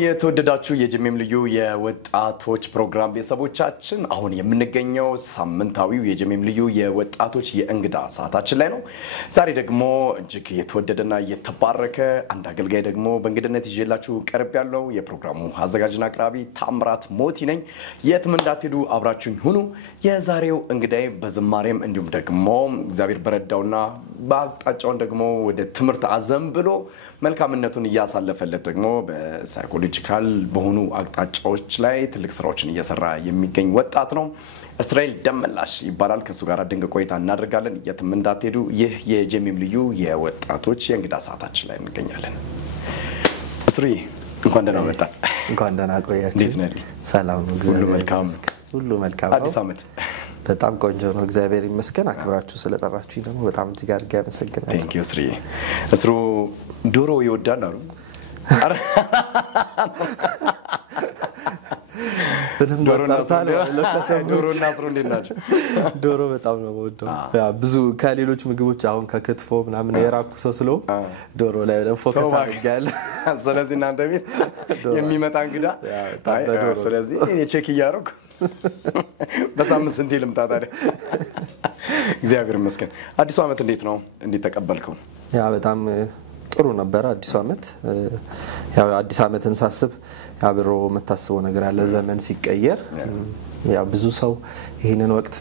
የተወደዳችሁ የጀሜም ልዩ የወጣቶች ፕሮግራም ቤተሰቦቻችን አሁን የምንገኘው ሳምንታዊው የጀሜም ልዩ የወጣቶች የእንግዳ ሰዓታችን ላይ ነው። ዛሬ ደግሞ እጅግ የተወደደና የተባረከ አንድ አገልጋይ ደግሞ በእንግድነት ይዤላችሁ ቀርብ ያለው የፕሮግራሙ አዘጋጅና አቅራቢ ታምራት ሞቲ ነኝ። የትም እንዳትሄዱ አብራችሁኝ ሁኑ። የዛሬው እንግዳይ በዝማሬም እንዲሁም ደግሞ እግዚአብሔር በረዳውና በአቅጣጫውን ደግሞ ወደ ትምህርት አዘንብሎ መልካምነቱን ያሳለፈለት ደግሞ በሳይኮሎጂካል በሆኑ አቅጣጫዎች ላይ ትልቅ ስራዎችን እየሰራ የሚገኝ ወጣት ነው። እስራኤል ደመላሽ ይባላል። ከሱ ጋር ድንቅ ቆይታ እናደርጋለን። የትም እንዳትሄዱ። ይህ የጀሜም ልዩ የወጣቶች የእንግዳ ሰዓታችን ላይ እንገኛለን። እስሪ እንኳን ደህና መጣ። እንኳን ደህና ቆያችሁ። እንዴት ነህ? ሰላም ነው። ሁሉ መልካም ነው። አዲስ አመት በጣም ቆንጆ ነው። እግዚአብሔር ይመስገን። አክብራችሁ ስለጠራችሁኝ ደግሞ በጣም እጅግ አድርጌ አመሰግናለሁ። ቴንክ ዩ እስሪ። እስሩ ዶሮ ይወዳል አሉ። ዶሮና አስሮ እንዴት ናቸው? ዶሮ በጣም ነው የምወደው። ብዙ ከሌሎች ምግቦች አሁን ከክትፎ ምናምን የራኩ ሰው ስለው ዶሮ ላይ ፎከስ አድርጌያለሁ። ስለዚህ እናንተ ቤት የሚመጣ እንግዳ ስለዚህ እኔ ቼክ እያደረኩ በሳምንት ስንቴ ልምጣ ታዲያ? እግዚአብሔር ይመስገን። አዲሱ አመት እንዴት ነው? እንዴት ተቀበልከው? ያ በጣም ጥሩ ነበር አዲሱ አመት። ያው አዲስ አመትን ሳስብ አብሮ መታሰበው ነገር አለ። ዘመን ሲቀየር ያው ብዙ ሰው ይሄንን ወቅት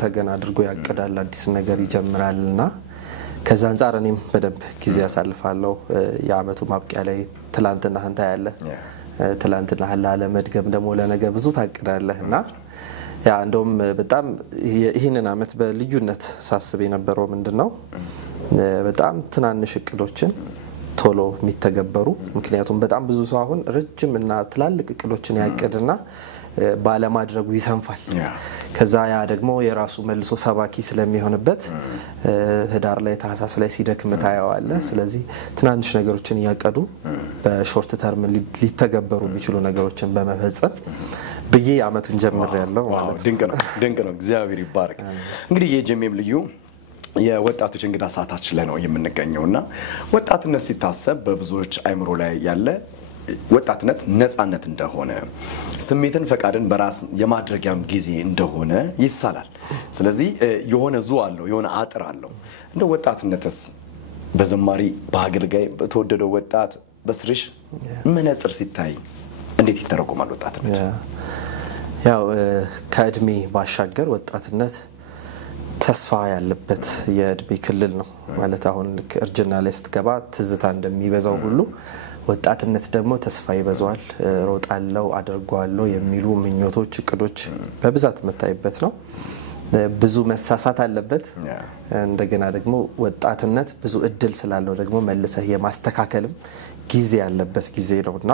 ተገና አድርጎ ያቀዳል፣ አዲስ ነገር ይጀምራልና ከዛ አንፃር እኔም በደንብ ጊዜ ያሳልፋለሁ። የአመቱ ማብቂያ ላይ ትላንትና አንተ ያለ ትላንትና ሐላለ መድገም ደግሞ ለነገ ብዙ ታቀዳለህና ያ እንደውም በጣም ይሄንን አመት በልዩነት ሳስብ የነበረው ምንድነው በጣም ትናንሽ እቅዶችን ቶሎ የሚተገበሩ። ምክንያቱም በጣም ብዙ ሰው አሁን ረጅም እና ትላልቅ እቅዶችን ያቀድና ባለማድረጉ ይሰንፋል። ከዛ ያ ደግሞ የራሱ መልሶ ሰባኪ ስለሚሆንበት ህዳር ላይ ታህሳስ ላይ ሲደክም ታያዋለ። ስለዚህ ትናንሽ ነገሮችን ያቀዱ በሾርት ተርም ሊተገበሩ የሚችሉ ነገሮችን በመፈጸም በየ አመቱን ጀምር ያለው ማለት ነው። ድንቅ ነው። እግዚአብሔር ይባረክ። እንግዲህ የጀሜም ልዩ የወጣቶች እንግዳ ሰዓታችን ላይ ነው የምንገኘውና ወጣትነት ሲታሰብ በብዙዎች አይምሮ ላይ ያለ ወጣትነት ነፃነት እንደሆነ ስሜትን ፈቃድን በራስ የማድረጊያም ጊዜ እንደሆነ ይሳላል። ስለዚህ የሆነ ዙ አለው፣ የሆነ አጥር አለው። እንደ ወጣትነትስ በዘማሪ በአገልጋይ በተወደደው ወጣት በስርሽ መነጽር ሲታይ እንዴት ይተረጎማል ወጣትነት? ያው ከእድሜ ባሻገር ወጣትነት ተስፋ ያለበት የእድሜ ክልል ነው ማለት። አሁን እርጅና ላይ ስትገባ ትዝታ እንደሚበዛው ሁሉ ወጣትነት ደግሞ ተስፋ ይበዛዋል። ሮጣለው አድርጓለው የሚሉ ምኞቶች እቅዶች በብዛት መታይበት ነው። ብዙ መሳሳት አለበት። እንደገና ደግሞ ወጣትነት ብዙ እድል ስላለው ደግሞ መልሰህ የማስተካከልም ጊዜ ያለበት ጊዜ ነውና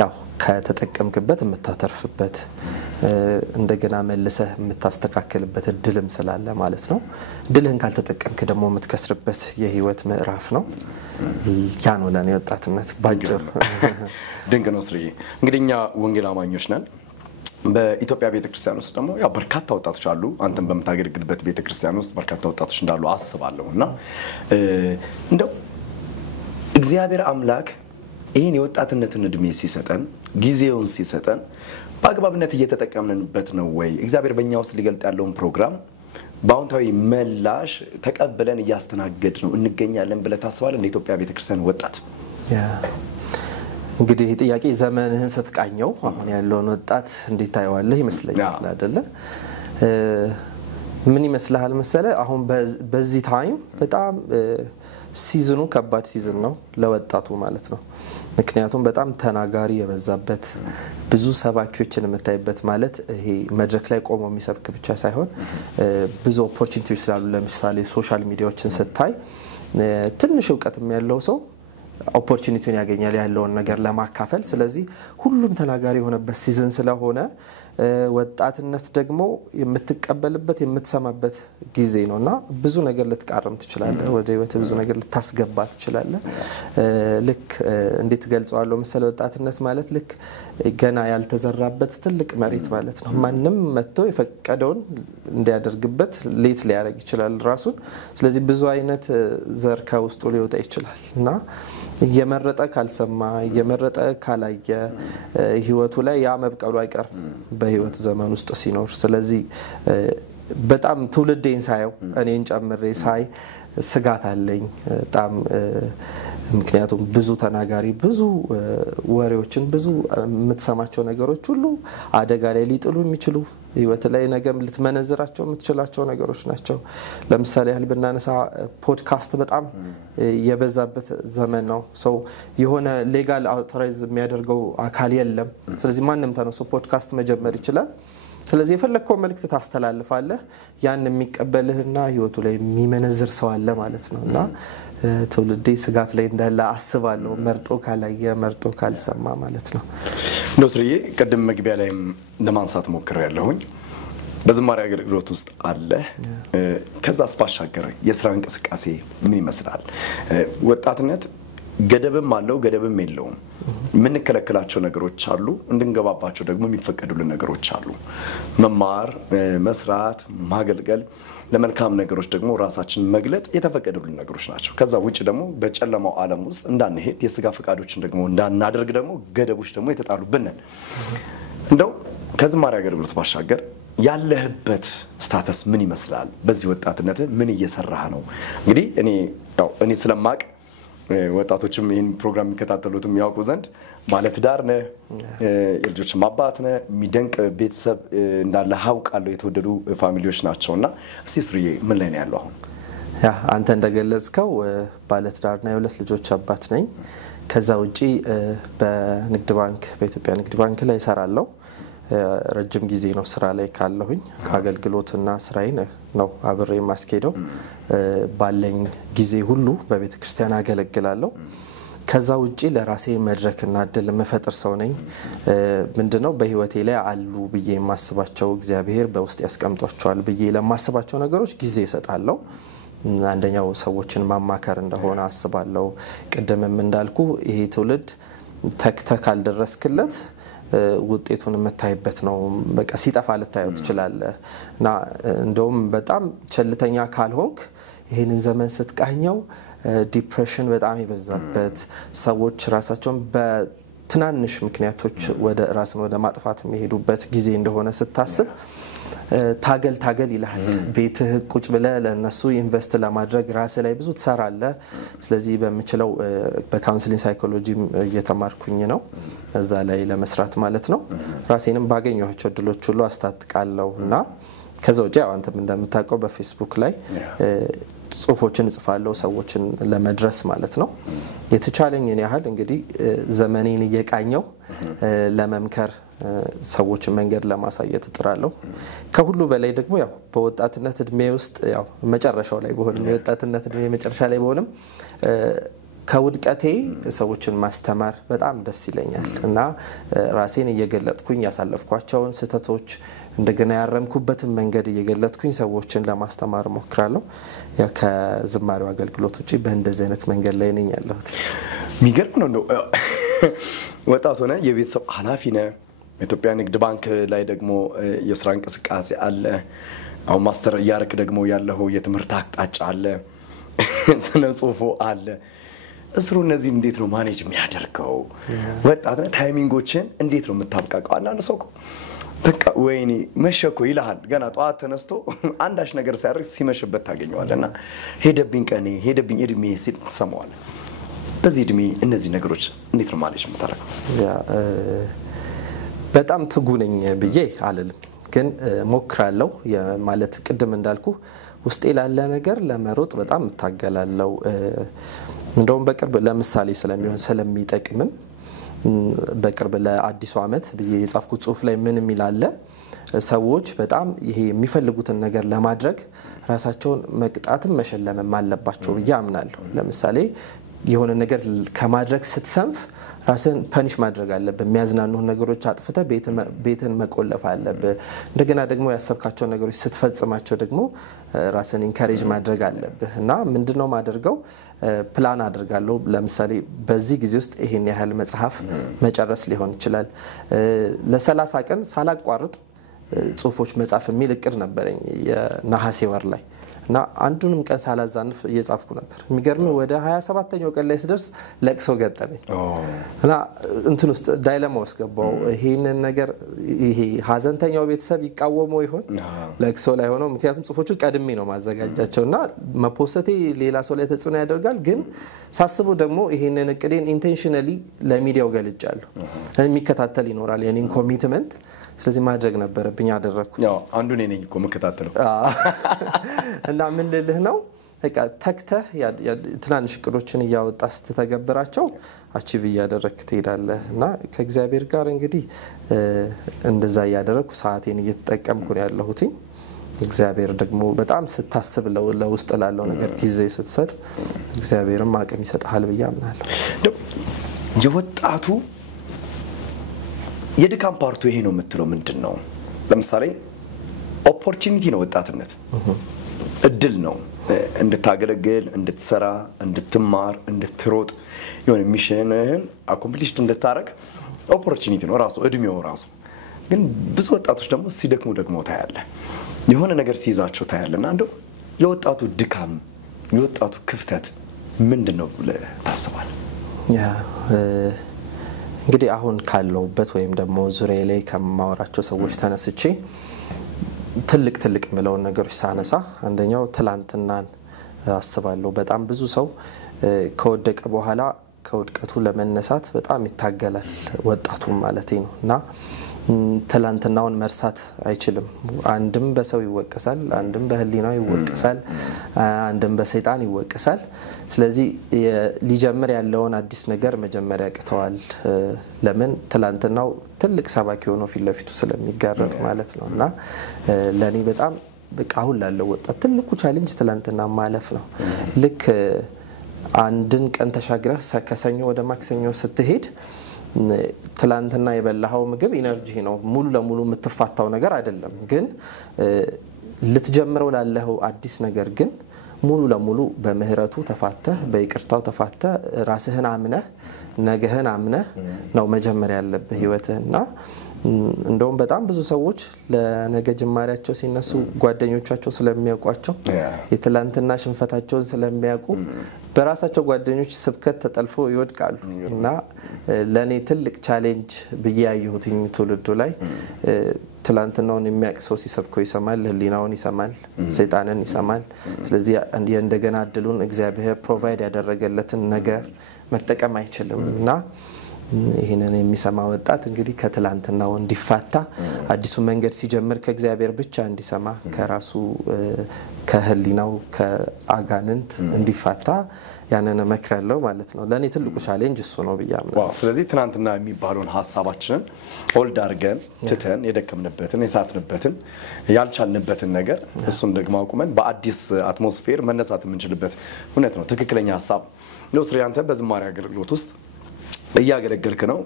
ያው ከተጠቀምክበት የምታተርፍበት እንደገና መልሰህ የምታስተካክልበት እድልም ስላለ ማለት ነው። እድልህን ካልተጠቀምክ ደግሞ የምትከስርበት የህይወት ምዕራፍ ነው። ያ ነው ለኔ ወጣትነት ባጭር። ድንቅ ነው ስሪ። እንግዲህ እኛ ወንጌል አማኞች ነን። በኢትዮጵያ ቤተክርስቲያን ውስጥ ደግሞ ያው በርካታ ወጣቶች አሉ። አንተም በመታገለግልበት ቤተክርስቲያን ውስጥ በርካታ ወጣቶች እንዳሉ አስባለሁና እንደው እግዚአብሔር አምላክ ይሄን የወጣትነትን እድሜ ሲሰጠን ጊዜውን ሲሰጠን በአግባብነት እየተጠቀምንበት ነው ወይ? እግዚአብሔር በእኛ ውስጥ ሊገልጥ ያለውን ፕሮግራም በአዎንታዊ ምላሽ ተቀብለን እያስተናገድ ነው እንገኛለን ብለህ ታስባለህ? እንደ ኢትዮጵያ ቤተክርስቲያን ወጣት እንግዲህ ጥያቄ ዘመንህን ስትቃኘው አሁን ያለውን ወጣት እንዴት ታየዋለህ ይመስለኛል አይደለ? ምን ይመስልሃል መሰለ? አሁን በዚህ ታይም በጣም ሲዝኑ ከባድ ሲዝን ነው ለወጣቱ ማለት ነው። ምክንያቱም በጣም ተናጋሪ የበዛበት ብዙ ሰባኪዎችን የምታይበት ማለት ይሄ መድረክ ላይ ቆሞ የሚሰብክ ብቻ ሳይሆን ብዙ ኦፖርቹኒቲዎች ስላሉ ለምሳሌ ሶሻል ሚዲያዎችን ስታይ ትንሽ ዕውቀትም ያለው ሰው ኦፖርቹኒቲውን ያገኛል ያለውን ነገር ለማካፈል። ስለዚህ ሁሉም ተናጋሪ የሆነበት ሲዝን ስለሆነ ወጣትነት ደግሞ የምትቀበልበት የምትሰማበት ጊዜ ነውና ብዙ ነገር ልትቃረም ትችላለህ፣ ወደ ህይወት ብዙ ነገር ልታስገባ ትችላለህ። ልክ እንዴት ገልጸዋለሁ መሰለ? ወጣትነት ማለት ልክ ገና ያልተዘራበት ትልቅ መሬት ማለት ነው። ማንንም መጥቶ የፈቀደውን እንዲያደርግበት ሌት ሊያደርግ ይችላል ራሱን። ስለዚህ ብዙ አይነት ዘር ከውስጡ ሊወጣ ይችላል እና እየመረጠ ካልሰማ እየመረጠ ካላየ ህይወቱ ላይ ያ መብቀሉ አይቀርም በህይወት ዘመን ውስጥ ሲኖር ስለዚህ በጣም ትውልዴን ሳየው እኔን ጨምሬ ሳይ ስጋት አለኝ በጣም ምክንያቱም ብዙ ተናጋሪ ብዙ ወሬዎችን ብዙ የምትሰማቸው ነገሮች ሁሉ አደጋ ላይ ሊጥሉ የሚችሉ ህይወት ላይ ነገም ልትመነዝራቸው የምትችላቸው ነገሮች ናቸው ለምሳሌ ያህል ብናነሳ ፖድካስት በጣም የበዛበት ዘመን ነው ሰው የሆነ ሌጋል አውቶራይዝ የሚያደርገው አካል የለም ስለዚህ ማንንም ተነስቶ ፖድካስት መጀመር ይችላል ስለዚህ የፈለከው መልእክት ታስተላልፋለህ ያን የሚቀበልህና ህይወቱ ላይ የሚመነዝር ሰው አለ ማለት ነውና ትውልዴ ስጋት ላይ እንዳለ አስባለሁ መርጦ ካላየ መርጦ ካልሰማ ማለት ነው ዶስሪዬ ቀደም መግቢያ ላይ ለማንሳት ሞክሬያለሁኝ በዝማሬ አገልግሎት ውስጥ አለ ከዛስ ባሻገር የሥራ እንቅስቃሴ ምን ይመስላል ወጣትነት ገደብም አለው ገደብም የለውም ምን ከለከላቸው ነገሮች አሉ እንድንገባባቸው ደግሞ የሚፈቀዱልን ነገሮች አሉ መማር መስራት ማገልገል ለመልካም ነገሮች ደግሞ ራሳችን መግለጥ የተፈቀዱልን ነገሮች ናቸው ከዛ ውጪ ደግሞ በጨለማው ዓለም ውስጥ እንዳንሄድ የሥጋ ፈቃዶችን ደግሞ እንዳናደርግ ደግሞ ገደቦች ደግሞ የተጣሉብን እንደው ከዝማሬ አገልግሎት ባሻገር ያለህበት ስታተስ ምን ይመስላል በዚህ ወጣትነት ምን እየሰራህ ነው እንግዲህ እኔ ስለማቅ ወጣቶችም ይሄን ፕሮግራም የሚከታተሉትም ያውቁ ዘንድ ማለት ዳር ነህ የልጆችም አባት ነህ የሚደንቅ ቤተሰብ እንዳለ ሀውቃለሁ የተወደዱ ፋሚሊዎች ናቸውና እስቲ ስሩዬ ምን ላይ ነው ያለው አሁን ያ አንተ እንደገለጽከው ባለት ዳር ነህ የሁለት ልጆች አባት ነኝ ከዛ ውጪ በንግድ ባንክ በኢትዮጵያ ንግድ ባንክ ላይ እሰራለሁ ረጅም ጊዜ ነው ስራ ላይ ካለሁኝ ከአገልግሎትና ስራዬ ነው አብሬ ማስኬደው ባለኝ ጊዜ ሁሉ በቤተክርስቲያን አገለግላለሁ ከዛ ውጪ ለራሴ መድረክና እድል መፈጠር ሰው ነኝ ምንድነው በህይወቴ ላይ አሉ ብዬ ማስባቸው እግዚአብሔር በውስጥ ያስቀምጧቸዋል ብዬ ለማስባቸው ነገሮች ጊዜ እሰጣለሁ አንደኛው ሰዎችን ማማከር እንደሆነ አስባለሁ ቀደምም እንዳልኩ ይሄ ትውልድ ተክተካል ደረስክለት ውጤቱን መታይበት ነው በቃ ሲጠፋ ልታየው ትችላለህና እንደውም በጣም ቸልተኛ ካልሆንክ ይሄንን ዘመን ስትቃኘው ዲፕሬሽን በጣም ይበዛበት ሰዎች ራሳቸውን በትናንሽ ምክንያቶች ወደ ራስን ወደ ማጥፋት የሚሄዱበት ጊዜ እንደሆነ ስታስብ ታገል ይላል ቤትህ ቁጭ ብለ ለነሱ ኢንቨስት ለማድረግ ራስ ላይ ብዙ ትሰራለህ ስለዚህ በመችለው በካውንስሊንግ ሳይኮሎጂ እየተማርኩኝ ነው እዛ ላይ ለመስራት ማለት ነው ራሴንም ባገኘኋቸው ድሎች ሁሉ አስታጥቃለሁና ከዛው ጃው አንተም እንደምታውቀው በፌስቡክ ላይ ጽሁፎችን ጽፋለሁ ሰዎችን ለመድረስ ማለት ነው የተቻለኝን ያህል እንግዲህ ዘመኔን እየቃኘው ለመምከር ሰዎች መንገድ ለማሳየት እጥራለሁ ከሁሉ በላይ ደግሞ ያው በወጣትነት እድሜ ውስጥ ያው መጨረሻው ላይ በሆነም የወጣትነት እድሜ መጨረሻ ላይ በሆነም ከውድቀቴ ሰዎችን ማስተማር በጣም ደስ ይለኛል እና ራሴን እየገለጥኩኝ ያሳለፍኳቸውን ስተቶች እንደገና ያረምኩበትን መንገድ እየገለጥኩኝ ሰዎችን ለማስተማር ሞክራለሁ ያ ከዝማሬው አገልግሎት ውጪ በእንደዚህ አይነት መንገድ ላይ ነኝ ያለሁት ሚገርም ነው ወጣት ሆነ የቤተሰብ ኃላፊ ነህ ኢትዮጵያ ንግድ ባንክ ላይ ደግሞ የሥራ እንቅስቃሴ አለ አሁን ማስተር ያርክ ደግሞ ያለው የትምህርት አቅጣጫ አለ ስነ ጽሁፉ አለ እስሩ እነዚህ እንዴት ነው ማኔጅ የሚያደርገው ወጣት ነህ ታይሚንጎችን እንዴት ነው የምታብቃቀው አንዳንድ ሰው በቃ ወይኔ መሸኮ ይላል ገና ጧት ተነስቶ አንዳች ነገር ሲያደርግ ሲመሽበት ታገኘዋለና ሄደብኝ ቀኔ ሄደብኝ እድሜ ሲል ተሰማዋለህ በዚህ እድሜ እነዚህ ነገሮች እንዴት ነው ማኔጅ የምታደርገው ያ በጣም ትጉነኝ ብዬ አልልም ግን ሞክራለሁ ማለት ቅድም እንዳልኩ ውስጤ ላለ ነገር ለመሮጥ በጣም ታገላለው እንደውም በቅርብ ለምሳሌ ስለሚሆን ስለሚጠቅምም በቅርብ ለአዲሱ አመት ብዬ የጻፍኩት ጽሁፍ ላይ ምን የሚላለ ሰዎች በጣም ይሄ የሚፈልጉትን ነገር ለማድረግ ራሳቸውን መቅጣትም መሸለምም አለባቸው ብዬ አምናለሁ ለምሳሌ የሆነ ነገር ከማድረግ ስትሰንፍ ራስን ፐኒሽ ማድረግ አለበት የሚያዝናኑ ነገሮች አጥፍተ ቤትን መቆለፍ አለበት እንደገና ደግሞ ያሰብካቸው ነገሮች ስትፈጽማቸው ደግሞ ራስን ኢንካሬጅ ማድረግ አለበት እና ምንድነው ማድረገው ፕላን አድርጋለሁ ለምሳሌ በዚህ ጊዜ ውስጥ ይሄን ያህል መጽሐፍ መጨረስ ሊሆን ይችላል ለ30 ቀን ሳላቋርጥ ጽሁፎች መጻፍ የሚል እቅድ ነበርኝ የነሐሴ ወር ላይ እና አንዱንም ቀን ሳላዛንፍ እየጻፍኩ ነበር የሚገርም ወደ 27ኛው ቀን ላይ ስደርስ ለቅሶ ገጠመኝ እና እንትን ውስጥ ዳይለማ ውስጥ ገባው ይሄንን ነገር ይሄ ሀዘንተኛው ቤተሰብ ይቃወመው ይሆን ለቅሶ ላይ ሆኖ ምክንያቱም ጽፎቹ ቀድሜ ነው ማዘጋጃቸውና መፖሰቴ ሌላ ሰው ላይ ተጽዕኖ ያደርጋል ግን ሳስበው ደግሞ ይሄንን እቅዴን ኢንቴንሽናሊ ለሚዲያው ገልጫለሁ የሚከታተል ይኖራል የኔን ኮሚትመንት ስለዚህ ማድረግ ነበረብኝ አደረኩት ያው አንዱ ነኝ እኮ መከታተለው እና ምን ልልህ ነው በቃ ተክተህ ትናንሽ እቅዶችን ያወጣ ስትተገብራቸው አቺቭ ያደረክ ትሄዳለህ እና ከእግዚአብሔር ጋር እንግዲህ እንደዛ ያደረኩ ሰዓቴን እየተጠቀምኩ ነው ያለሁት እግዚአብሔር ደግሞ በጣም ስታስብ ለውስጥ ላለው ነገር ጊዜ ስትሰጥ እግዚአብሔርም አቅም ይሰጣል በያምናለሁ የወጣቱ የድካም ፓርቱ ይሄ ነው የምትለው ምንድነው ለምሳሌ ኦፖርቹኒቲ ነው ወጣትነት እድል ነው እንድታገለግል እንድትሰራ እንድትማር እንድትሮጥ የሆነ ሚሽንህን አኮምፕሊሽድ እንድታረግ ኦፖርቹኒቲ ነው ራሱ እድሜው ራሱ ግን ብዙ ወጣቶች ደግሞ ሲደክሙ ደግሞ ታያለ የሆነ ነገር ሲይዛቸው ታያለና እንደው የወጣቱ ድካም የወጣቱ ክፍተት ምንድነው ብለህ ታስባለህ ያ እንግዲህ አሁን ካለውበት ወይም ደግሞ ዙሪያ ላይ ከማወራቸው ሰዎች ተነስቼ ትልቅ ምለው ነገሮች ሳነሳ አንደኛው ትላንትናን አስባለሁ በጣም ብዙ ሰው ከወደቀ በኋላ ከውድቀቱ ለመነሳት በጣም ይታገላል ወጣቱም ማለት ነውና ትላንትናውን መርሳት አይችልም አንድም በሰው ይወቀሳል አንድም በህሊናው ይወቀሳል አንድም በሰይጣን ይወቀሳል ስለዚህ ሊጀምር ያለውን አዲስ ነገር መጀመሪያ ያቀተዋል ለምን ትላንትናው ትልቅ ሰባኪ ሆኖ ፊትለፊቱ ስለሚጋረጥ ማለት ነውና ለኔ በጣም በቃ አሁን ላለው ወጣት ትልቁ ቻሌንጅ ትላንትና ማለፍ ነው ልክ አንድን ቀን ተሻግረህ ከሰኞ ወደ ማክሰኞ ስትሄድ ትላንትና የበላው ምግብ ኢነርጂ ነው ሙሉ ለሙሉ የምትፋታው ነገር አይደለም ግን ልትጀምረው ላለው አዲስ ነገር ግን ሙሉ ለሙሉ በምህረቱ ተፋተህ በይቅርታው ተፋተህ ራስህን አምነህ ነገህን አምነህ ነው መጀመሪያ ያለበት ህይወትህና እንደውም በጣም ብዙ ሰዎች ለነገ ጅማሬያቸው ሲነሱ ጓደኞቻቸው ስለሚያውቋቸው የትላንትና ሽንፈታቸውን ስለሚያውቁ በራሳቸው ጓደኞች ስብከት ተጠልፈው ይወድቃሉ እና ለኔ ትልቅ ቻሌንጅ በያየሁትኝ ትውልዱ ላይ ትላንትናውን የሚያቅሰው ሲሰብከው ይሰማል ህሊናውን ይሰማል ሰይጣንን ይሰማል ስለዚህ እንደገና አድሉን እግዚአብሔር ፕሮቫይድ ያደረገለትን ነገር መጠቀም አይችልም እና ይሄንን የሚሰማ ወጣት እንግዲህ ከትላንትናው እንዲፋታ አዲሱ መንገድ ሲጀምር ከእግዚአብሔር ብቻ እንዲሰማ ከራሱ ከህሊናው ከአጋንንት እንዲፋታ ያነነ መክራለው ማለት ነው ለኔ ትልቁ ቻሌንጅ እሱ ነው በያምነው ዋው ስለዚህ ትናንትና የሚባሉን ሐሳባችንን ሆልድ አድርገን ትተን የደከምንበትን የሳትንበትን ያልቻልንበትን ነገር እሱን ደግሞ አቁመን በአዲስ አትሞስፌር መነሳት የምንችልበት እውነት ነው ትክክለኛ ሐሳብ ነው ስሪያንተ በዝማሬ አገልግሎት ውስጥ እያገለገልክ ነው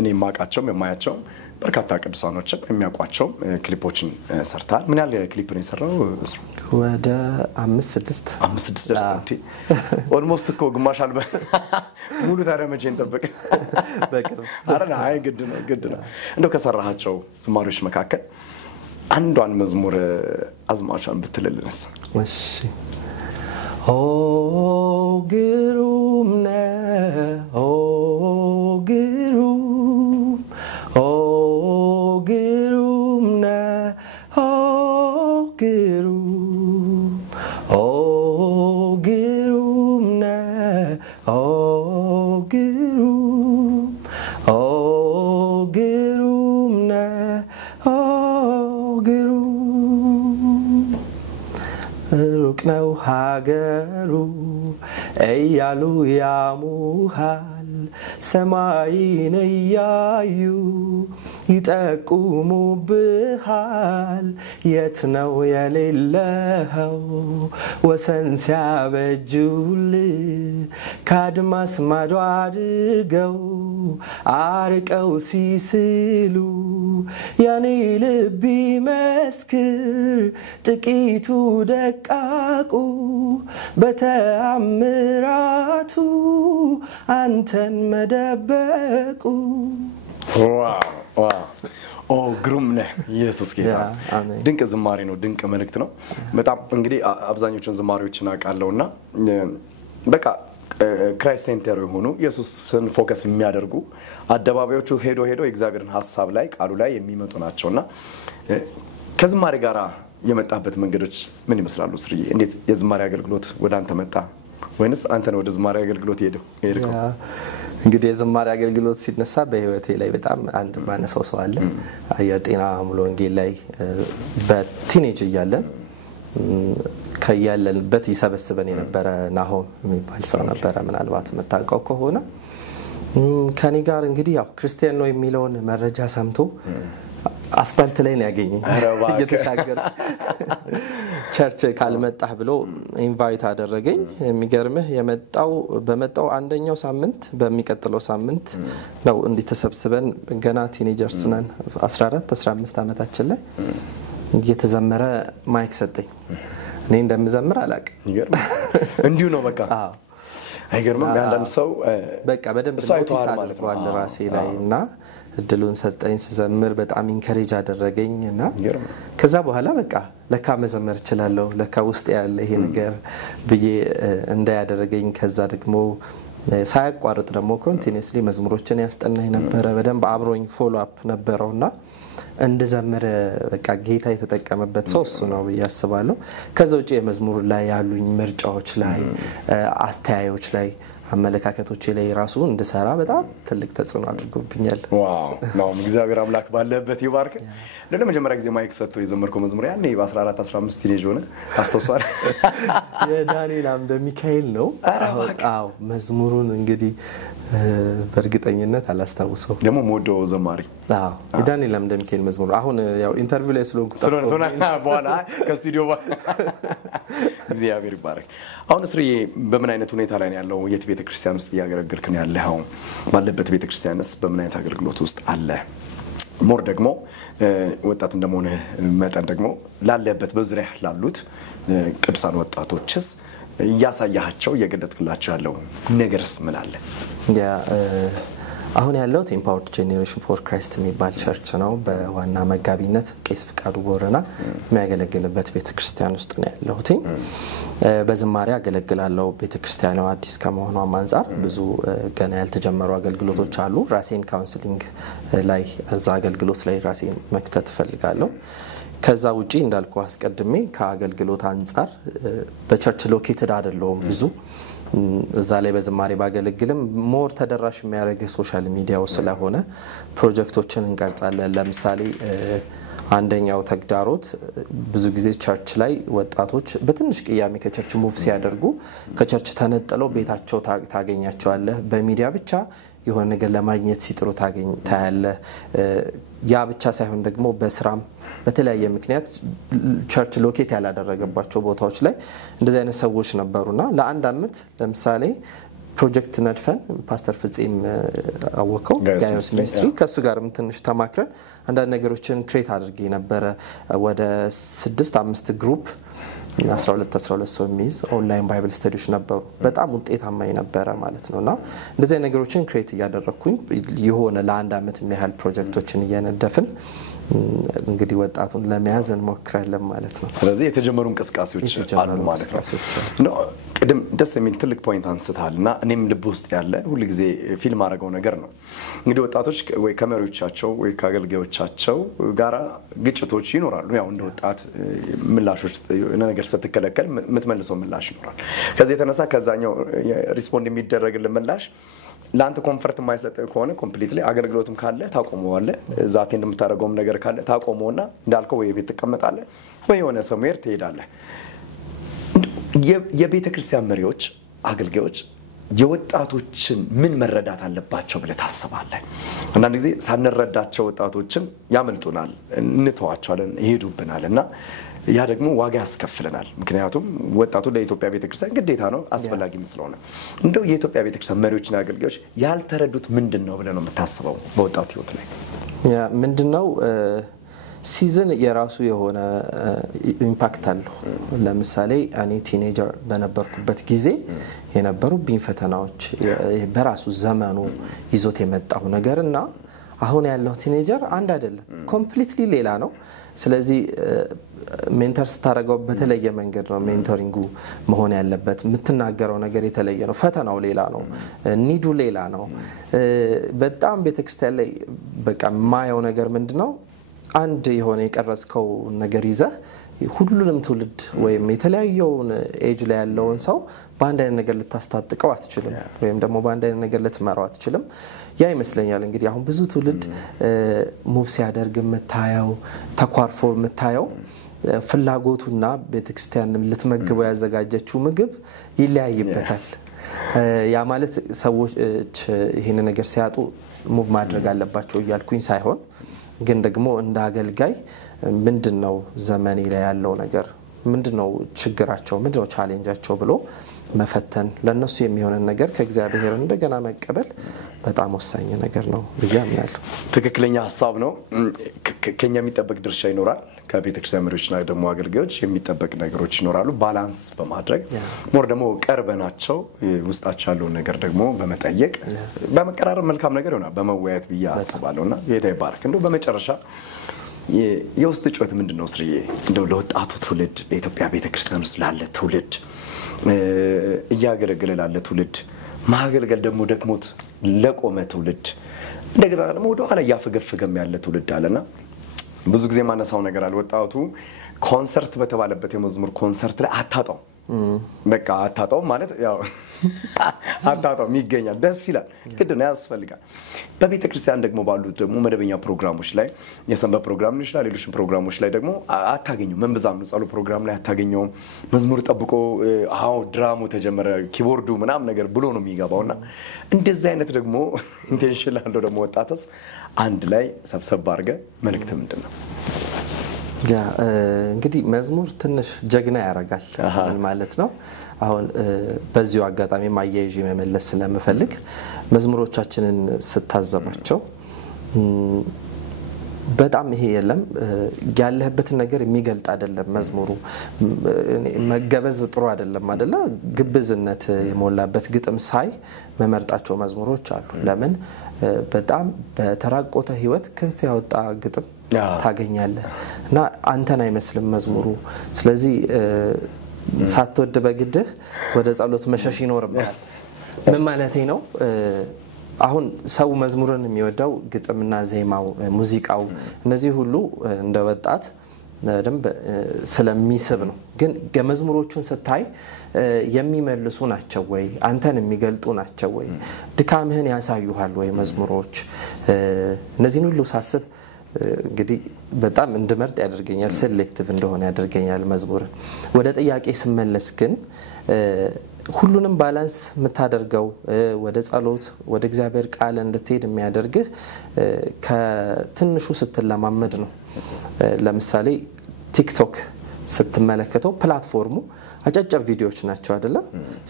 እኔ ማቃቸው የማያቸው በርካታ ቅዱሳኖች የሚያቋቸው ክሊፖችን ሰርታል ምን ያለ ክሊፕ ነው የሰራው ወደ 5-6 ደረጃ ኦልሞስት እኮ ግማሽ አልበ ሙሉ ታረመቼ እንጠብቅ በቅርብ አረና አይ ግድ ነው እንደው ከሰራሃቸው ዝማሬዎች መካከል አንዷን መዝሙር አዝማቻን ብትልልንስ እሺ ኦ ግሩም ኦ ግሩም ኦ ግሩም ኦ ግሩም ኦ ግሩም ኦ ግሩም ኦ ግሩም ኦ ግሩም ሩቅ ነው ሀገሩ እያሉ ያሙሃል ሰማይን እያዩ ይጠቁሙብሃል የት ነው የሌለኸው ወሰን ሲያበጁል ካድማስ ማዶ አድርገው አርቀው ሲስሉ ያኔ ልብ መስክር ጥቂቱ ደቃቁ በተአምራቱ አንተን መደበቁ ዋው ኦ ግሩም ነህ ኢየሱስ ጌታ ድንቅ ዝማሬ ነው ድንቅ መልእክት ነው በጣም እንግዲህ አብዛኞቹን ዝማሬዎችን አውቃለሁና በቃ ክራይስት ሴንተር የሆኑ ኢየሱስን ፎከስ የሚያደርጉ አደባባዮቹ ሄዶ የእግዚአብሔርን ሐሳብ ላይ ቃሉ ላይ የሚመጡ ናቸውና ከዝማሬ ጋራ የመጣበት መንገዶች ምን ይመስላሉ ስርዬ እንዴት የዝማሬ አገልግሎት ወደ አንተ መጣ ወይንስ አንተ ነው ወደ ዝማሬ አገልግሎት ሄደው እንግዲህ የዝማሬ አገልግሎት ሲነሳ በህይወቴ ላይ በጣም አንድ ማነሳው ሰው አለ አየር ጤና ሙሉ ወንጌል ላይ በቲኔጅ እያለን ከያለንበት ይሰበስበን የነበረ ናሆም የሚባል ሰው ነበረ ምናልባት መታቀው ከሆነ ከኔ ጋር እንግዲህ ያው ክርስቲያን ነው የሚለውን መረጃ ሰምቶ አስፋልት ላይ ነው ያገኘኝ እየተሻገረ ቸርች ካልመጣህ ብሎ ኢንቫይት አደረገኝ የሚገርምህ በመጣው አንደኛው ሳምንት በሚቀጥለው ሳምንት ነው እንዲተሰብስበን ገና ቲኔጀርስ ነን 14 15 አመታችን ላይ እየተዘመረ ማይክ ሰጠኝ እኔ እንደምዘምር አላቅ እንዲሁ ነው በቃ አይገርምም ያንዳንድ ሰው በቃ በደንብ ኖቲስ አድርጓል ራሴ ላይና እድሉን ሰጠኝ ስዘምር በጣም ኢንከሬጅ አደረገኝና ከዛ በኋላ በቃ ለካ መዘመር ይችላልው ለካ ውስጥ ያለ ይሄ ነገር ብዬ እንዳያደረገኝ ከዛ ደግሞ ሳያቋርጥ ደግሞ ኮንቲኒዩስሊ መዝሙሮችን ያስጠናኝ ነበር በደንብ አብሮኝ ፎሎ አፕ ነበርውና እንደዘመረ በቃ ጌታ የተጠቀመበት ሰው እሱ ነው ያስባለው ከዛ ውጪ የመዝሙር ላይ ያሉኝ ምርጫዎች ላይ አስተያዮች ላይ አመለካከቶች ላይ ራሱ እንደሰራ በጣም ትልቅ ተጽዕኖ አድርጎብኛል ዋው ነው እግዚአብሔር አምላክ ባለበት ይባርክ ለመጀመሪያ ጊዜ ማይክ ሰጥቶ የዘመርከው መዝሙር ያኔ በ14 15 ቲኔጅ ሆነ ታስተውሷል የዳንኤል አምደ ሚካኤል ነው አዎ መዝሙሩን እንግዲህ በርግጠኝነት አላስታውሰው ደሞ ሞዶ ዘማሪ አዎ የዳንኤል አምደ ሚካኤል መዝሙር አሁን ያው ኢንተርቪው ላይ ስለሆነ በኋላ ከስቱዲዮ እግዚአብሔር ይባርክ አሁን እስሪ በምን አይነት ሁኔታ ላይ ያለው የት ቤተክርስቲያን ውስጥ ያገለግልክ ነው ያለው ባለበት ቤተክርስቲያንስ በምን አይነት አገልግሎት ውስጥ አለ ሞር ደግሞ ወጣት እንደሆነ መጠን ደግሞ ላለበት በዙሪያ ላሉት ቅዱሳን ወጣቶችስ ያሳያቸው የገለጥክላቸው ያለው ነገርስ ምን አለ አሁን ያለው ኤምፓወርድ ጄኔሬሽን ፎር ክራይስት የሚባል ቸርች ነው በዋና መጋቢነት ቄስ ፍቃዱ ቦረና የሚያገለግልበት ቤተክርስቲያን ውስጥ ነው ያለሁት በዝማሬ አገለግላለሁ ቤተክርስቲያኑ አዲስ ከመሆኑ አንፃር ብዙ ገና ያልተጀመሩ አገልግሎቶች አሉ ራሴን ካውንስሊንግ ላይ እዛ አገልግሎት ላይ ራሴን መክተት ፈልጋለሁ ከዛ ውጪ እንዳልኩ አስቀድሜ ከአገልግሎት አንፃር በቸርች ሎኬትድ አይደለም ብዙ እዛ ላይ በዝማሬ ባገለግልም ሞር ተደራሽ የሚያደርግ ሶሻል ሚዲያው ስለሆነ ፕሮጀክቶችን እንቀርጻለን ለምሳሌ አንደኛው ተግዳሮት ብዙ ጊዜ ቸርች ላይ ወጣቶች በትንሽ ቅያሜ ከቸርች ሙቭ ሲያደርጉ ከቸርች ተነጥለው ቤታቸው ታገኛቸዋለህ በሚዲያ ብቻ የሆነ ነገር ለማግኘት ሲጥሩ ታያለ ያ ብቻ ሳይሆን ደግሞ በስራም በተለያየ ምክንያት ቸርች ሎኬት ያላደረገባቸው ቦታዎች ላይ እንደዚህ አይነት ሰዎች ነበሩና ለአንድ አመት ለምሳሌ ፕሮጀክት ነድፈን ፓስተር ፍጹም አወቀው ጋይስ ሚኒስትሪ ከሱ ጋርም ትንሽ ተማክረን አንዳንድ ነገሮችን ክሬት አድርጌ ነበር ወደ 6-5 ግሩፕ 12 ሰው የሚይዝ ኦንላይን ባይብል ስተዲዎች ነበሩ በጣም ውጤታማ ነበር ማለት ነውና እንደዚህ ነገሮችን ክሬት ያደረኩኝ የሆነ ለአንድ አመት የሚያህል ፕሮጀክቶችን እየነደፍን እንግዲህ ወጣቱን ለመያዝ እንሞክራለን ማለት ነው ስለዚህ የተጀመሩ እንቅስቃሴዎች አሉ ማለት ነው ቅድም ደስ የሚል ትልቅ ፖይንት አንስታልና እኔም ልብ ውስጥ ያለ ሁሉ ጊዜ ፊልም አረጋው ነገር ነው እንግዲህ ወጣቶች ወይ ከመሪዎቻቸው ወይ ከአገልጋዮቻቸው ጋራ ግጭቶች ይኖራሉ ያው እንደ ወጣት ምላሾች ነገር ስትከለከል የምትመልሰው ምላሽ ይኖራል ከዚህ የተነሳ ከዛኛው ሪስፖንድ የሚደረግልን ምላሽ ላንተ ኮምፎርት የማይሰጥ ከሆነ ኮምፕሊትሊ አገልግሎትም ካለ ታቆመዋለ ዛቴ እንደምታረጋውም ነገር ካለ ታቆመውና እንዳልከው ወይ ቤት ተቀመጣለ ወይ የሆነ ሰሜር ትሄዳለህ የቤተክርስቲያን መሪዎች አገልጋዮች የወጣቶችን ምን መረዳት አለባቸው ብለ ታስባለህ አንዳንድ ጊዜ ሳንረዳቸው ወጣቶችን ያመልጡናል እንተዋቸዋለን ይሄዱብናልና ያ ደግሞ ዋጋ ያስከፍለናል ምክንያቱም ወጣቱ ለኢትዮጵያ ቤተክርስቲያን ግዴታ ነው አስፈላጊ መስሎና እንደው የኢትዮጵያ ቤተክርስቲያን መሪዎችና አገልጋዮች ያልተረዱት ምንድነው ብለ ነው የምታስበው በወጣቱ ህይወት ላይ ያ ምንድነው ሲዝን የራሱ የሆነ ኢምፓክት አለው ለምሳሌ እኔ ቲኔጀር በነበርኩበት ጊዜ የነበሩ ፈተናዎች በራሱ ዘመኑ ይዞት የመጣው ነገርና አሁን ያለው ቲኔጀር አንድ አይደለም ኮምፕሊትሊ ሌላ ነው ስለዚህ ሜንተር ስታረጋው በተለየ መንገድ ነው ሜንቶሪንጉ መሆን ያለበት የምትናገረው ነገር የተለየ ነው ፈተናው ሌላ ነው ኒዱ ሌላ ነው በጣም ቤተክርስቲያን ላይ በቃ ማየው ነገር ምንድነው አንድ የሆነ የቀረጽከው ነገር ይዘህ ሁሉንም ትውልድ ወይም የተለያየውን ኤጅ ላይ ያለውን ሰው በአንድ አይነት ነገር ልታስታጥቀው አትችልም ወይም ደግሞ በአንድ አይነት ነገር ልትመራው አትችልም ያ ይመስለኛል እንግዲህ አሁን ብዙ ትውልድ ሙቭ ሲያደርግ መታየው ተኳርፎ መታየው ፍላጎቱና ቤተክርስቲያንም ልትመግበው ያዘጋጀችው ምግብ ይለያይበታል ያ ማለት ሰዎች ይሄን ነገር ሲያጡ ሙቭ ማድረግ አለባቸው ይያልኩኝ ሳይሆን ግን ደግሞ እንደ አገልጋይ ምንድነው ዘመኔ ላይ ያለው ነገር ምንድነው ችግራቸው ምንድነው ቻሌንጃቸው ብሎ መፈተን ለነሱ የሚሆነ ነገር ከእግዚአብሔር እንደገና መቀበል በጣም ወሳኝ ነገር ነው በያምናለሁ ትክክለኛ ሐሳብ ነው ከኛ የሚጠበቅ ድርሻ ይኖራል ከቤተክርስቲያን መሪዎችና ደግሞ አገልጋዮች የሚጠበቅ ነገሮች ይኖራሉ ባላንስ በማድረግ ሞር ደግሞ ቀርበናቸው ውስጣቸው ያለው ነገር ደግሞ በመጠየቅ በመቀራረብ መልካም ነገር ይሆናል በመወያየት ብዬ አስባለሁና ጌታ ይባርክ እንደው በመጨረሻ የውስጥ ጩኸት ምንድነው ስርዬ እንደው ለወጣቱ ትውልድ በኢትዮጵያ ቤተክርስቲያን ውስጥ ላለ ትውልድ እያገለገለ ላለ ትውልድ ማገልገል ደግሞ ደክሞት ለቆመ ትውልድ እንደገና ደግሞ ወደ ኋላ ያፈገፈገም ያለ ትውልድ አለና ብዙ ጊዜ ማነሳው ነገር አለ ወጣቱ ኮንሰርት በተባለበት የመዝሙር ኮንሰርት ላይ አታጣው በቃ አታጣው ማለት ያው አታጣው ይገኛል ደስ ይላል ግድና ያስፈልጋል በቤተክርስቲያን ደግሞ ባሉት ደግሞ መደበኛ ፕሮግራሞች ላይ የሰንበት ፕሮግራም ነው ይችላል ሌሎች ፕሮግራሞች ላይ ደግሞ አታገኙ መንብዛም ነው ጸሎት ፕሮግራም ላይ አታገኙ መዝሙር ጠብቆ አው ድራሙ ተጀመረ ኪቦርዱ ምናም ነገር ብሎ ነው የሚገባውና እንደዚህ አይነት ደግሞ ኢንቴንሽን አለው ደግሞ ወጣተስ አንድ ላይ ሰብሰብ አድርገ መልእክት ምንድነው ያ እንግዲህ መዝሙር ትንሽ ጀግና ያረጋል ምን ማለት ነው አሁን በዚሁ አጋጣሚ ማያይዤ መመለስ ስለምፈልግ መዝሙሮቻችንን ስታዘባቸው በጣም ይሄ የለም ያለህበትን ነገር የሚገልጥ አይደለም መዝሙሩ መገበዝ ጥሩ አይደለም አይደለ ግብዝነት የሞላበት ግጥም ሳይ መመርጣቸው መዝሙሮች አሉ ለምን በጣም በተራቆተ ህይወት ክንፍ ያወጣ ግጥም ታገኛለህ እና አንተን አይመስልም መዝሙሩ ስለዚህ ሳትወድ በግድህ ወደ ጸሎት መሸሽ ይኖርብሃል ምን ማለቴ ነው አሁን ሰው መዝሙርን የሚወደው ግጥምና ዜማው ሙዚቃው እነዚህ ሁሉ እንደ ወጣት ደንብ ስለሚስብ ነው ግን መዝሙሮቹን ስታይ የሚመልሱ ናቸው ወይ አንተን የሚገልጡ ናቸው ወይ ድካምህን ያሳዩሃል ወይ መዝሙሮች እነዚህን ሁሉ ሳስብ እንግዲህ በጣም እንድመርጥ ያደርገኛል ሴሌክቲቭ እንደሆነ ያደርገኛል መዝሙር ወደ ጥያቄ ስመለስ ግን ሁሉንም ባላንስ የምታደርገው ወደ ጸሎት ወደ እግዚአብሔር ቃል እንድትሄድ የሚያደርግህ ከትንሹ ስትለማመድ ነው ለምሳሌ ቲክቶክ ስትመለከተው ፕላትፎርሙ አጫጭር ቪዲዮዎች ናቸው አይደለ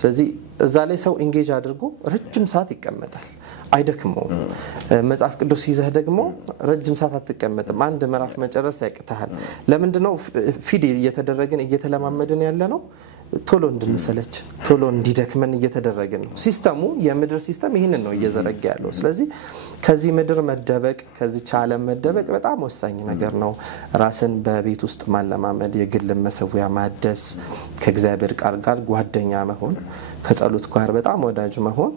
ስለዚህ እዛ ላይ ሰው ኢንጌጅ አድርጎ ረጅም ሰዓት ይቀመጣል አይደክመው መጽሐፍ ቅዱስ ይዘህ ደግሞ ረጅም ሰዓት አትቀመጥም አንድ ምዕራፍ መጨረስ ያቅታል ለምንድነው ፊድ እየተደረገን እየተለማመድን ያለ ነው ቶሎ እንድንሰለች ቶሎ እንዲደክመን እየተደረገን ነው ሲስተሙ የምድር ሲስተም ይሄንን ነው እየዘረጋ ያለው ስለዚህ ከዚህ ምድር መደበቅ ከዚህ ዓለም መደበቅ በጣም ወሳኝ ነገር ነው ራስን በቤት ውስጥ ማለማመድ የግል መሰዊያ ማደስ ከእግዚአብሔር ቃል ጋር ጓደኛ መሆን ከጸሎት ጋር በጣም ወዳጅ መሆን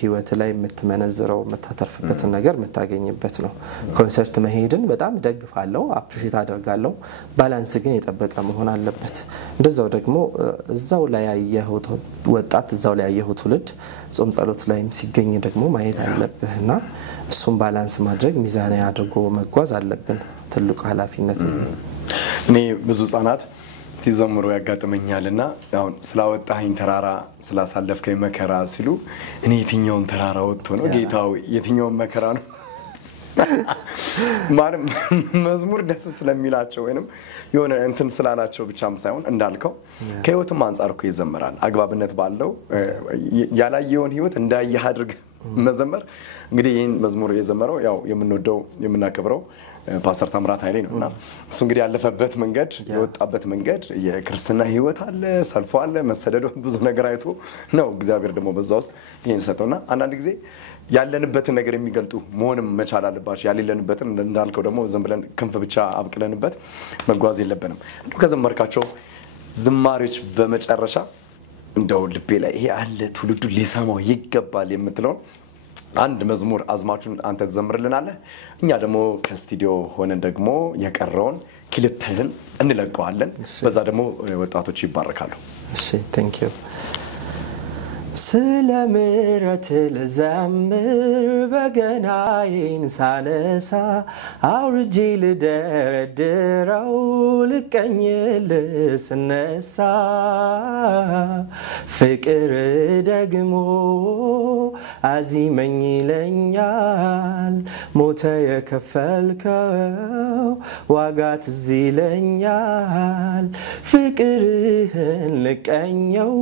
ህይወት ላይ የምትመነዝረው መታተርፍበት ነገር መታገኝበት ነው ኮንሰርት መሄድን በጣም ደግፋለሁ አፕሪሺየት አደርጋለሁ ባላንስ ግን የጠበቀ መሆን አለበት እንደዛው ደግሞ እዛው ላይ ያየሁት ወጣት እዛው ላይ ያየሁት ትውልድ ጾም ጸሎት ላይም ሲገኝ ደግሞ ማየት አለብህና እሱም ባላንስ ማድረግ ሚዛናዊ አድርጎ መጓዝ አለብን ትልቁ ኃላፊነት ነው እኔ ብዙ ጻናት ሲዘምሩ ያጋጥመኛልና አሁን ስላወጣኸኝ ተራራ ስላሳለፍከኝ መከራ ሲሉ እኔ የትኛውን ተራራ ወጥቶ ነው ጌታው የትኛውን መከራ ነው ማንም መዝሙር ደስ ስለሚላቸው ወይንም የሆነ እንትን ስላላቸው ብቻም ሳይሆን እንዳልከው ከህይወትም አንፃር እኮ ይዘምራል አግባብነት ባለው ያላየውን ህይወት እንዳያህ አድርግ መዘመር እንግዲህ ይህን መዝሙር የዘመረው ያው የምንወደው የምናከብረው ፓስተር ታምራት ኃይሌ ነውና እሱ እንግዲህ ያለፈበት መንገድ የወጣበት መንገድ የክርስትና ህይወት አለ ሰልፎ አለ መሰደዱ ብዙ ነገር አይቶ ነው እግዚአብሔር ደግሞ በዛ ውስጥ ይሄን ሰጠውና አንዳንድ ጊዜ ያለንበትን ነገር የሚገልጡ መሆንም መቻል አለባቸው ያለንበትን እንዳልከው ደግሞ ዝም ብለን ክንፍ ብቻ አብቅለንበት መጓዝ የለብንም ከዘመርካቸው ዝማሬዎች በመጨረሻ እንደው ልቤ ላይ ይሄ አለ ትውልዱ ሊሰማው ይገባል የምትለው አንድ መዝሙር አዝማቹን አንተ ተዘምርልናለህ እኛ ደግሞ ከስቱዲዮ ሆነን ደግሞ የቀረውን ክሊፕህን እንለቀዋለን በዛ ደግሞ ወጣቶች ይባረካሉ እሺ ቴንክ ዩ ስለ ምሕረት ልዘምር በገናዬን ሳነሳ አውርጄ ልደረድረው ልቀኝልህ ስነሳ ፍቅር ደግሞ አዚመኝ ይለኛል ሞተ የከፈልከው ዋጋ ትዝ ይለኛል ፍቅርህን ልቀኘው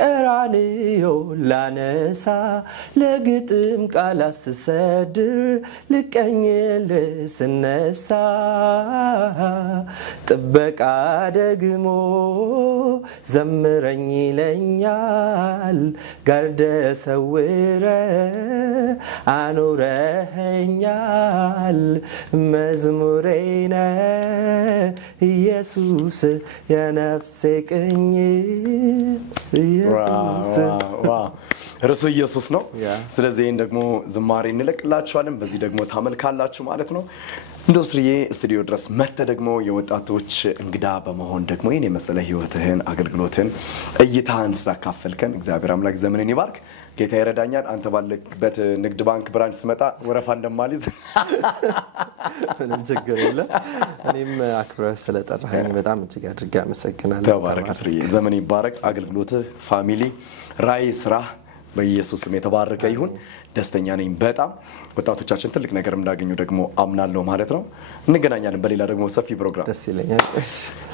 ቀራንዮ ላነሳ ለግጥም ቃል አስተሰድር ልቀኝልህ ስነሳ ጥበቃ ደግሞ ዘምረኝ ይለኛል ጋርደ ሰውረ አኖረኸኛል መዝሙሬ ነህ ኢየሱስ የነፍሴ ቅኝት ኢየሱስ ርዕሱ ኢየሱስ ነው ስለዚህ ይሄን ደግሞ ዝማሬ እንለቅላችኋለን በዚህ ደግሞ ታመልካላችሁ ማለት ነው ኢንዱስትሪዬ ስቱዲዮ ድረስ መተ ደግሞ የወጣቶች እንግዳ በመሆን ደግሞ የኔ መሰለ ህይወትህን አገልግሎትን እይታን ስላካፈልከን እግዚአብሔር አምላክ ዘመንን ይባርክ ጌታ ይረዳኛል አንተ ባለበት ንግድ ባንክ ብራንች ስመጣ ወረፋ እንደማልይዝ ምንም ችግር የለም እኔም አክብረህ ስለጠራኸኝ በጣም እጅግ አድርጌ አመሰግናለሁ ተባረክ እስሪዬ ዘመን ይባረክ አገልግሎትህ ፋሚሊ ራይ ስራ በኢየሱስ ስም የተባረከ ይሁን ደስተኛ ነኝ በጣም ወጣቶቻችን ትልቅ ነገር እንዳገኙ ደግሞ አምናለሁ ማለት ነው እንገናኛለን በሌላ ደግሞ ሰፊ ፕሮግራም ደስ ይለኛል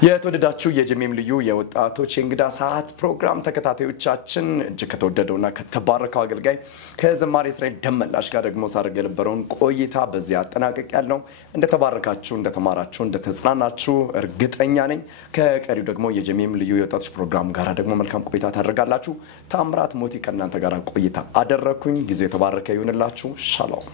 የተወደዳችሁ የጀሜም ልዩ የወጣቶች እንግዳ ሰዓት ፕሮግራም ተከታታዮቻችን እጅግ ከተወደደውና ከተባረከው አገልጋይ ከዘማሪ እስራኤል ደመላሽ ጋር ደግሞ ሳደርግ የነበረውን ቆይታ በዚህ አጠናቀቂያለሁ እንደተባረካችሁ እንደተማራችሁ እንደተጽናናችሁ እርግጠኛ ነኝ ከቀሪው ደግሞ የጀሜም ልዩ የወጣቶች ፕሮግራም ጋር ደግሞ መልካም ቆይታ ታደርጋላችሁ ታምራት ሞቲ ከእናንተ ጋር ቆይታ አደረኩኝ ጊዜው የተባረከ ይሁንላችሁ ሻሎም